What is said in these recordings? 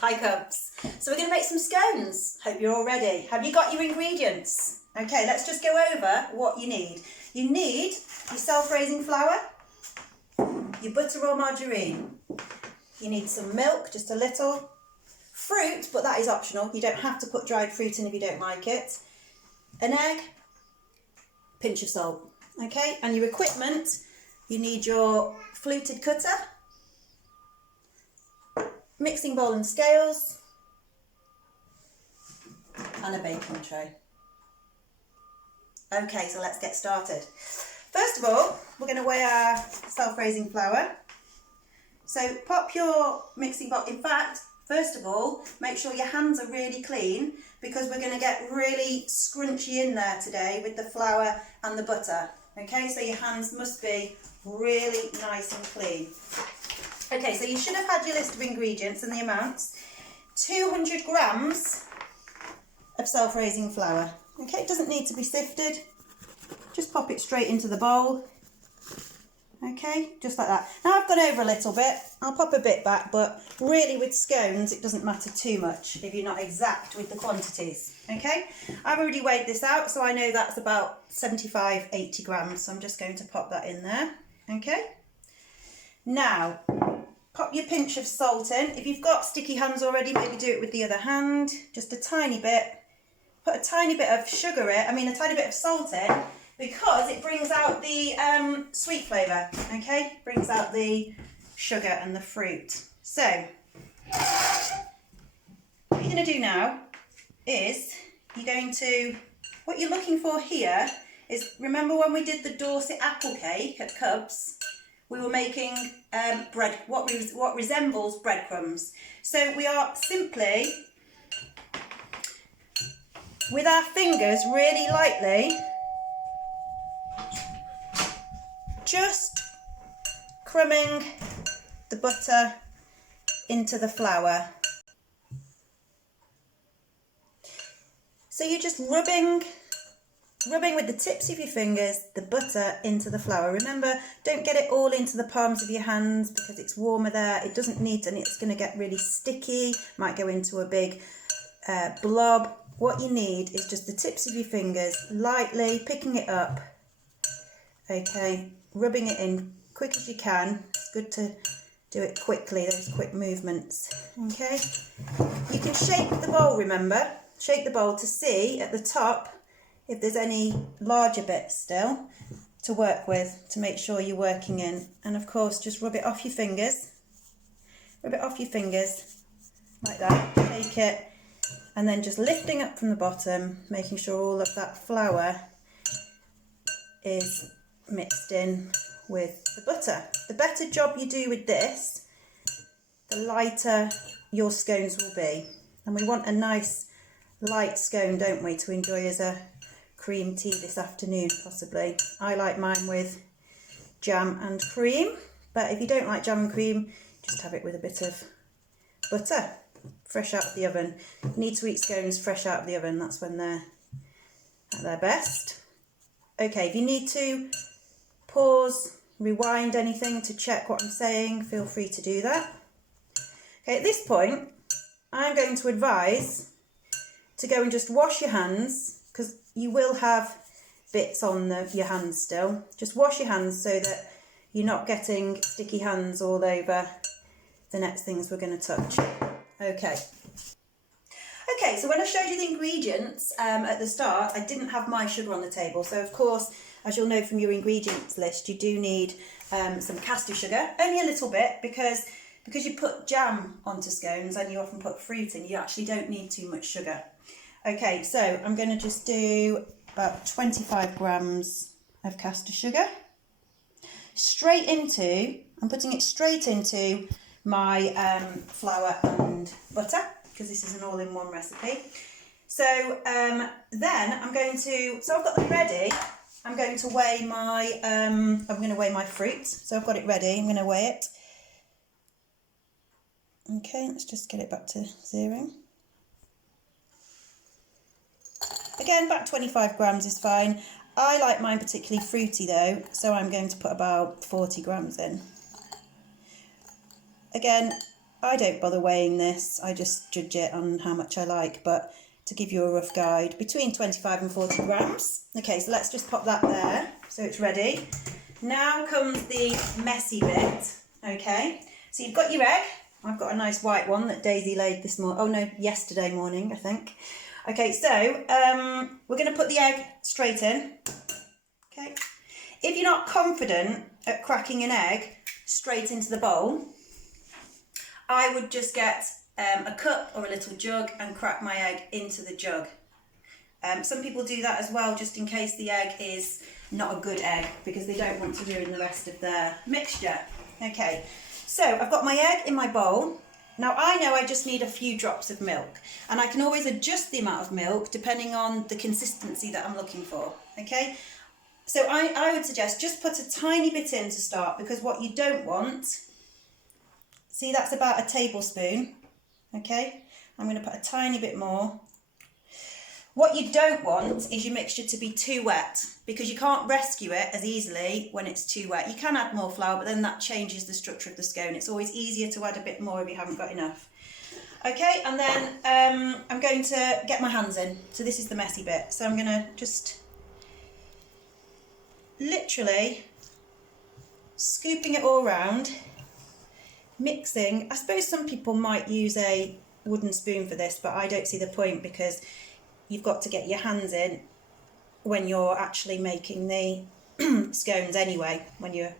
Hi Cubs. So we're going to make some scones. Hope you're all ready. Have you got your ingredients? Okay, let's just go over what you need. You need your self-raising flour, your butter or margarine. You need some milk, just a little. Fruit, but that is optional. You don't have to put dried fruit in if you don't like it. An egg, pinch of salt. Okay, and your equipment, you need your fluted cutter, mixing bowl and scales, and a baking tray. Okay, so let's get started. First of all, we're going to weigh our self-raising flour. So pop your mixing bowl. In fact, first of all, make sure your hands are really clean because we're going to get really scrunchy in there today with the flour and the butter. Okay, so your hands must be really nice and clean. Okay, so you should have had your list of ingredients and the amounts. 200 grams of self-raising flour. Okay, it doesn't need to be sifted. Just pop it straight into the bowl. Okay, just like that. Now I've gone over a little bit. I'll pop a bit back, but really with scones, it doesn't matter too much if you're not exact with the quantities. Okay, I've already weighed this out, so I know that's about 75, 80 grams. So I'm just going to pop that in there. Okay, now pop your pinch of salt in. If you've got sticky hands already, maybe do it with the other hand. Just a tiny bit. Put a tiny bit of sugar in, a tiny bit of salt in, because it brings out the sweet flavour, okay? Brings out the sugar and the fruit. So, what you're going to do now is what you're looking for here is, remember when we did the Dorset apple cake at Cubs? We were making bread, what resembles breadcrumbs. So we are simply, with our fingers really lightly, just crumbing the butter into the flour. So you're just rubbing with the tips of your fingers the butter into the flour. Remember, don't get it all into the palms of your hands because it's warmer there. It doesn't need, and it's going to get really sticky, might go into a big blob. What you need is just the tips of your fingers, lightly picking it up. Okay, rubbing it in quick as you can. It's good to do it quickly, those quick movements. Okay, you can shake the bowl, remember, shake the bowl to see at the top if there's any larger bits still to work with, to make sure you're working in. And of course, just rub it off your fingers. Rub it off your fingers like that. Shake it, and then just lifting up from the bottom, making sure all of that flour is mixed in with the butter. The better job you do with this, the lighter your scones will be. And we want a nice light scone, don't we, to enjoy as a cream tea this afternoon, possibly. I like mine with jam and cream, but if you don't like jam and cream, just have it with a bit of butter, fresh out of the oven. You need to eat scones fresh out of the oven, that's when they're at their best. Okay, if you need to pause, rewind anything to check what I'm saying, feel free to do that. Okay, at this point, I'm going to advise to go and just wash your hands, because you will have bits on your hands still. Just wash your hands so that you're not getting sticky hands all over the next things we're going to touch. Okay, so when I showed you the ingredients at the start, I didn't have my sugar on the table. So of course, as you'll know from your ingredients list, you do need some caster sugar, only a little bit, because you put jam onto scones and you often put fruit in, you actually don't need too much sugar. Okay, so I'm going to just do about 25 grams of caster sugar. I'm putting it straight into my flour and butter, because this is an all-in-one recipe. So then I've got them ready. I'm going to weigh my fruit. So I've got it ready. I'm going to weigh it. Okay, let's just get it back to 0. Again, about 25 grams is fine. I like mine particularly fruity though, so I'm going to put about 40 grams in. Again, I don't bother weighing this, I just judge it on how much I like, but to give you a rough guide, between 25 and 40 grams. Okay, so let's just pop that there, so it's ready. Now comes the messy bit, okay? So you've got your egg. I've got a nice white one that Daisy laid this morning, oh no, yesterday morning, I think. Okay, so we're going to put the egg straight in, okay? If you're not confident at cracking an egg straight into the bowl, I would just get a cup or a little jug and crack my egg into the jug. Some people do that as well, just in case the egg is not a good egg, because they don't want to ruin the rest of their mixture. Okay, so I've got my egg in my bowl. Now I know I just need a few drops of milk, and I can always adjust the amount of milk depending on the consistency that I'm looking for, okay? So I would suggest just put a tiny bit in to start, because what you don't want, see, that's about a tablespoon, okay? I'm going to put a tiny bit more. What you don't want is your mixture to be too wet, because you can't rescue it as easily when it's too wet. You can add more flour, but then that changes the structure of the scone. It's always easier to add a bit more if you haven't got enough. Okay, and then I'm going to get my hands in. So this is the messy bit. So I'm going to just literally scooping it all round, mixing. I suppose some people might use a wooden spoon for this, but I don't see the point, because you've got to get your hands in when you're actually making the scones anyway, when you're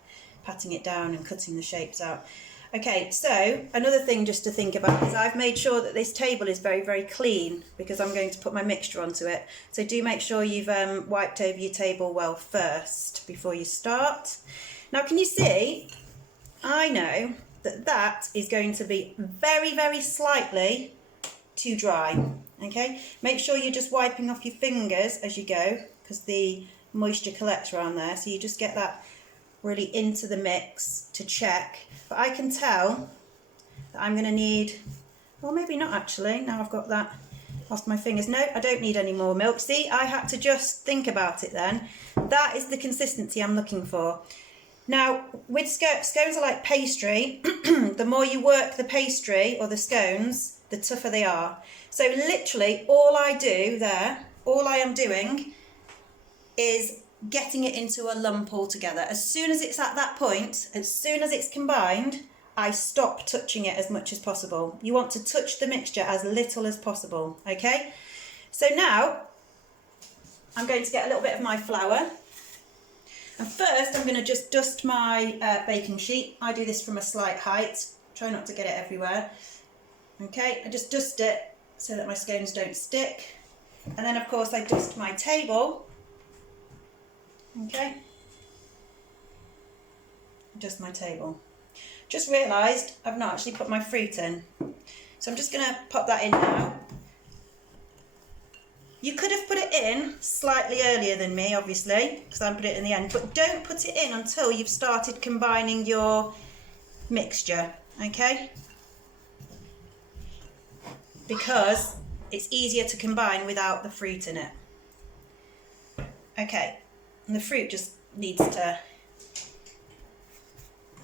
patting it down and cutting the shapes out. Okay, so another thing just to think about is I've made sure that this table is very, very clean, because I'm going to put my mixture onto it. So do make sure you've wiped over your table well first before you start. Now, can you see, I know that that is going to be very, very slightly too dry. Okay, make sure you're just wiping off your fingers as you go, because the moisture collects around there, so you just get that really into the mix to check. But I can tell that I'm going to need, well, maybe not actually, now I've got that off my fingers. No, I don't need any more milk. See, I had to just think about it then. That is the consistency I'm looking for. Now, with scones are like pastry. The more you work the pastry or the scones, the tougher they are. So literally all I do there, all I am doing is getting it into a lump altogether. As soon as it's at that point, as soon as it's combined, I stop touching it as much as possible. You want to touch the mixture as little as possible, okay? So now I'm going to get a little bit of my flour. And first I'm going to just dust my baking sheet. I do this from a slight height, try not to get it everywhere. Okay, I just dust it so that my scones don't stick. And then of course I dust my table. Okay, dust my table. Just realised I've not actually put my fruit in. So I'm just going to pop that in now. You could have put it in slightly earlier than me, obviously, because I put it in the end, but don't put it in until you've started combining your mixture, okay? Because it's easier to combine without the fruit in it. Okay, and the fruit just needs to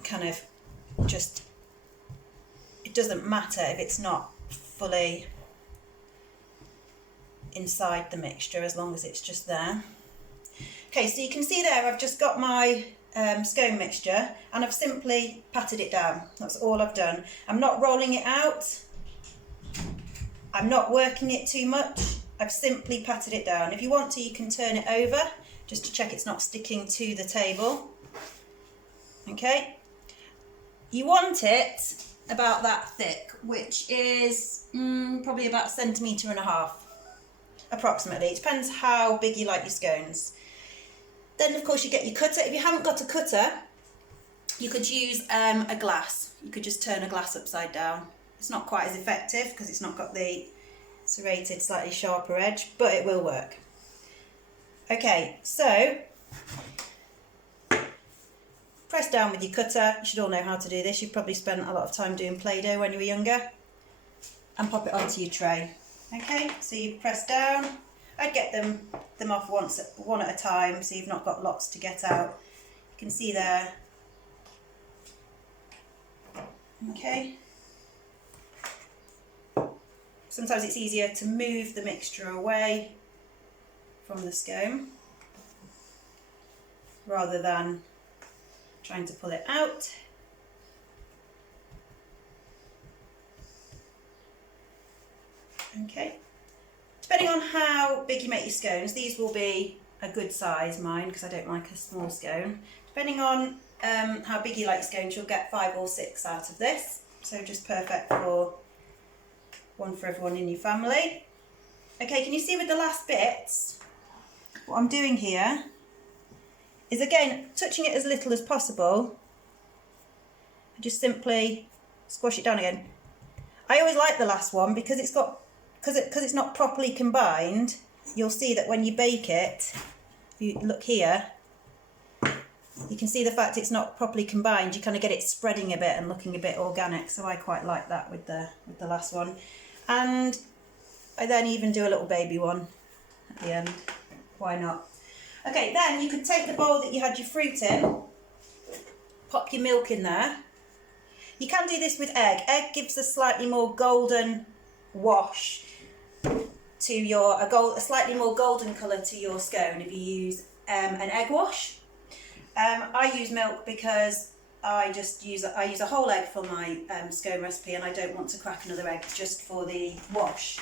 kind of just, it doesn't matter if it's not fully inside the mixture, as long as it's just there. Okay, so you can see there I've just got my scone mixture and I've simply patted it down. That's all I've done. I'm not rolling it out. I'm not working it too much. I've simply patted it down. If you want to, you can turn it over just to check it's not sticking to the table. Okay. You want it about that thick, which is probably about 1.5 centimetres, approximately. It depends how big you like your scones. Then of course you get your cutter. If you haven't got a cutter, you could use a glass. You could just turn a glass upside down. It's not quite as effective because it's not got the serrated, slightly sharper edge, but it will work. Okay, so press down with your cutter. You should all know how to do this. You've probably spent a lot of time doing Play-Doh when you were younger. And pop it onto your tray. Okay, so you press down. I'd get them off one at a time, so you've not got lots to get out. You can see there. Okay. sometimes it's easier to move the mixture away from the scone rather than trying to pull it out. Okay, depending on how big you make your scones, these will be a good size, mine, because I don't like a small scone. Depending on how big you like your scones, you'll get 5 or 6 out of this, so just perfect for one for everyone in your family. Okay, can you see with the last bits, what I'm doing here is, again, touching it as little as possible, and just simply squash it down again. I always like the last one because it's got, because it's not properly combined. You'll see that when you bake it, if you look here, you can see the fact it's not properly combined. You kind of get it spreading a bit and looking a bit organic. So I quite like that with the last one. And I then even do a little baby one at the end. Why not? Okay, then you could take the bowl that you had your fruit in, pop your milk in there. You can do this with egg. Egg gives a slightly more golden wash to your, a slightly more golden colour to your scone if you use an egg wash. I use milk because I use a whole egg for my scone recipe, and I don't want to crack another egg just for the wash.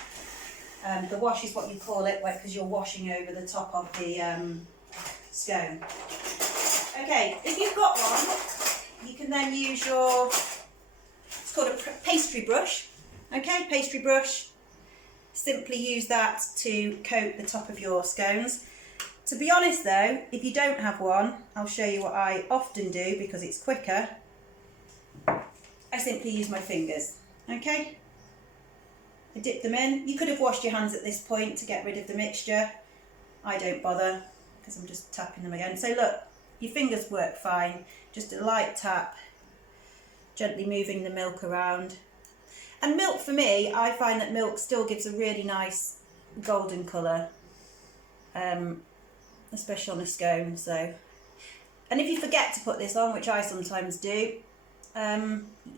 The wash is what you call it, because you're washing over the top of the scone. Okay, if you've got one, you can then use your, it's called a pastry brush. Okay, pastry brush. Simply use that to coat the top of your scones. To be honest though, if you don't have one, I'll show you what I often do because it's quicker. I simply use my fingers, okay? I dip them in. You could have washed your hands at this point to get rid of the mixture. I don't bother because I'm just tapping them again. So look, your fingers work fine. Just a light tap, gently moving the milk around. And milk, for me, I find that milk still gives a really nice golden colour, especially on a scone. So, and if you forget to put this on, which I sometimes do,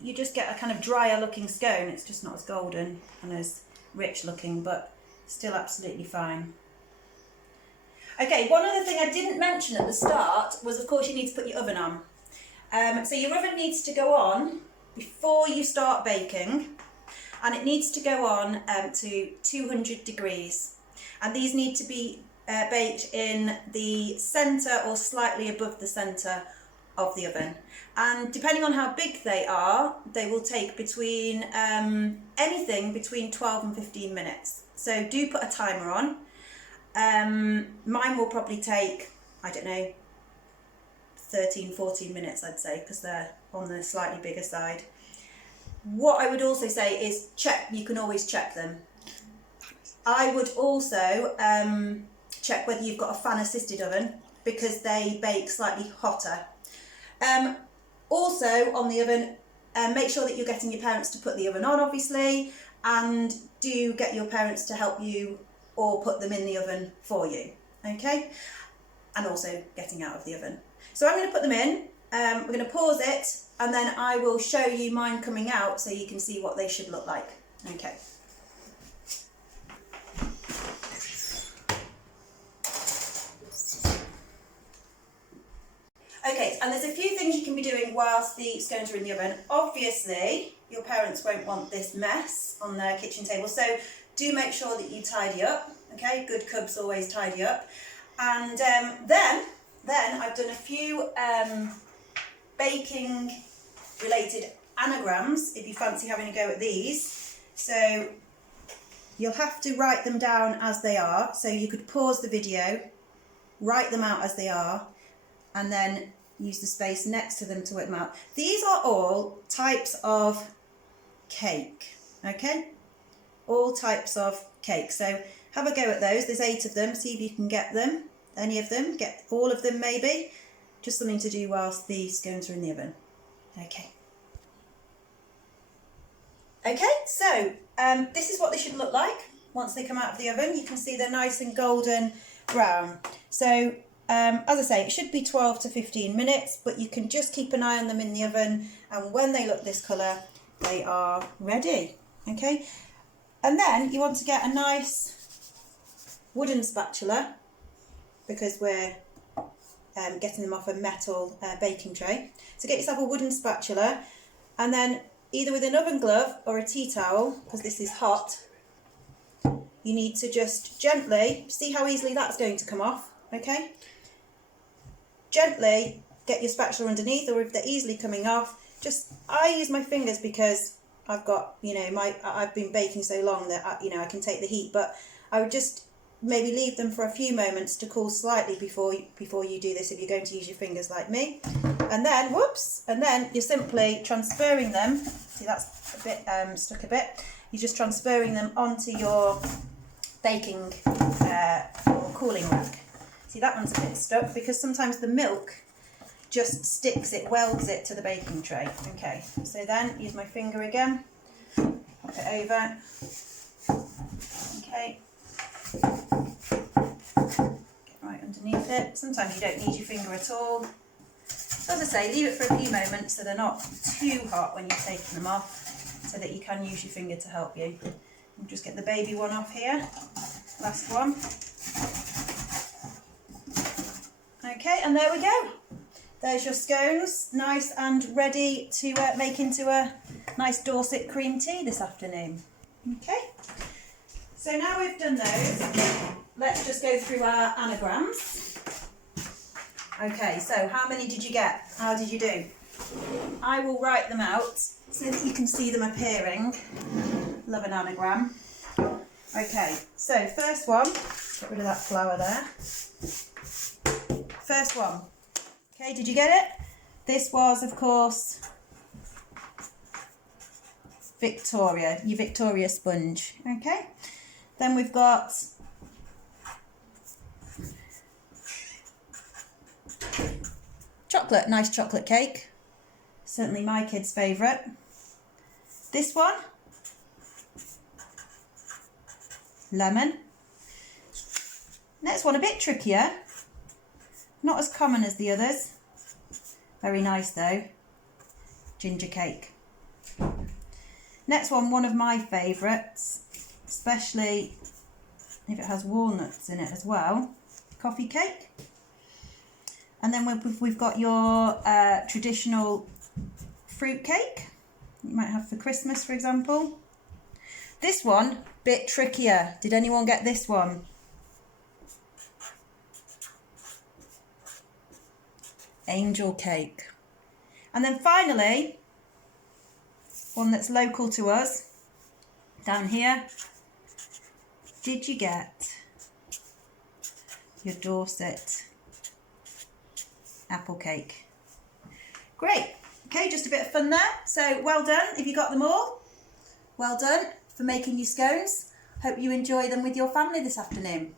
you just get a kind of drier looking scone. It's just not as golden and as rich looking, but still absolutely fine. Okay, one other thing I didn't mention at the start was, of course, you need to put your oven on. So your oven needs to go on before you start baking. And it needs to go on to 200 degrees. And these need to be baked in the centre or slightly above the centre of the oven. And depending on how big they are, they will take between anything between 12 and 15 minutes. So do put a timer on. Mine will probably take, I don't know, 13, 14 minutes, I'd say, because they're on the slightly bigger side. What I would also say is check, you can always check them. I would also check whether you've got a fan assisted oven because they bake slightly hotter. Also on the oven, make sure that you're getting your parents to put the oven on, obviously, and do get your parents to help you or put them in the oven for you, okay? And also getting out of the oven. So I'm going to put them in, we're going to pause it, and then I will show you mine coming out so you can see what they should look like. Okay. Okay, and there's a few things you can be doing whilst the scones are in the oven. Obviously, your parents won't want this mess on their kitchen table, so do make sure that you tidy up, okay? Good cubs always tidy up. And then I've done a few baking related anagrams if you fancy having a go at these. So you'll have to write them down as they are. So you could pause the video, write them out as they are, and then use the space next to them to work them out. These are all types of cake, okay? All types of cake. So have a go at those. There's 8 of them. See if you can get them. Any of them. Get all of them maybe. Just something to do whilst the scones are in the oven. Okay. Okay, so this is what they should look like once they come out of the oven. You can see they're nice and golden brown. So as I say, it should be 12 to 15 minutes, but you can just keep an eye on them in the oven, and when they look this colour, they are ready. Okay. And then you want to get a nice wooden spatula, because we're getting them off a metal baking tray. So get yourself a wooden spatula, and then either with an oven glove or a tea towel, because this is hot, you need to just gently, see how easily that's going to come off, okay? Gently get your spatula underneath, or if they're easily coming off, I use my fingers because I've got, I've been baking so long that, I can take the heat, but I would just maybe leave them for a few moments to cool slightly before you do this, if you're going to use your fingers like me. And then, and then you're simply transferring them, see that's a bit stuck a bit, you're just transferring them onto your baking or cooling rack. See, that one's a bit stuck because sometimes the milk just sticks, it welds it to the baking tray. Okay, so then use my finger again, pop it over, okay, get right underneath it. Sometimes you don't need your finger at all. So as I say, leave it for a few moments so they're not too hot when you're taking them off, so that you can use your finger to help you. We'll just get the baby one off here, last one. Okay, and there we go. There's your scones, nice and ready to make into a nice Dorset cream tea this afternoon. Okay, so now we've done those, let's just go through our anagrams. Okay, so how many did you get? How did you do? I will write them out so that you can see them appearing. Love an anagram. Okay, so first one, get rid of that flour there. First one. Okay, did you get it? This was, of course, Victoria, your Victoria sponge. Okay, then we've got chocolate, nice chocolate cake. Certainly my kid's favourite. This one, lemon. Next one, a bit trickier. Not as common as the others. Very nice though. Ginger cake. Next one of my favourites, especially if it has walnuts in it as well. Coffee cake. And then we've got your traditional fruit cake. You might have for Christmas, for example. This one, bit trickier. Did anyone get this one? Angel cake. And then finally, one that's local to us, down here, did you get your Dorset apple cake? Great. Okay, just a bit of fun there. So well done if you got them all. Well done for making your scones. Hope you enjoy them with your family this afternoon.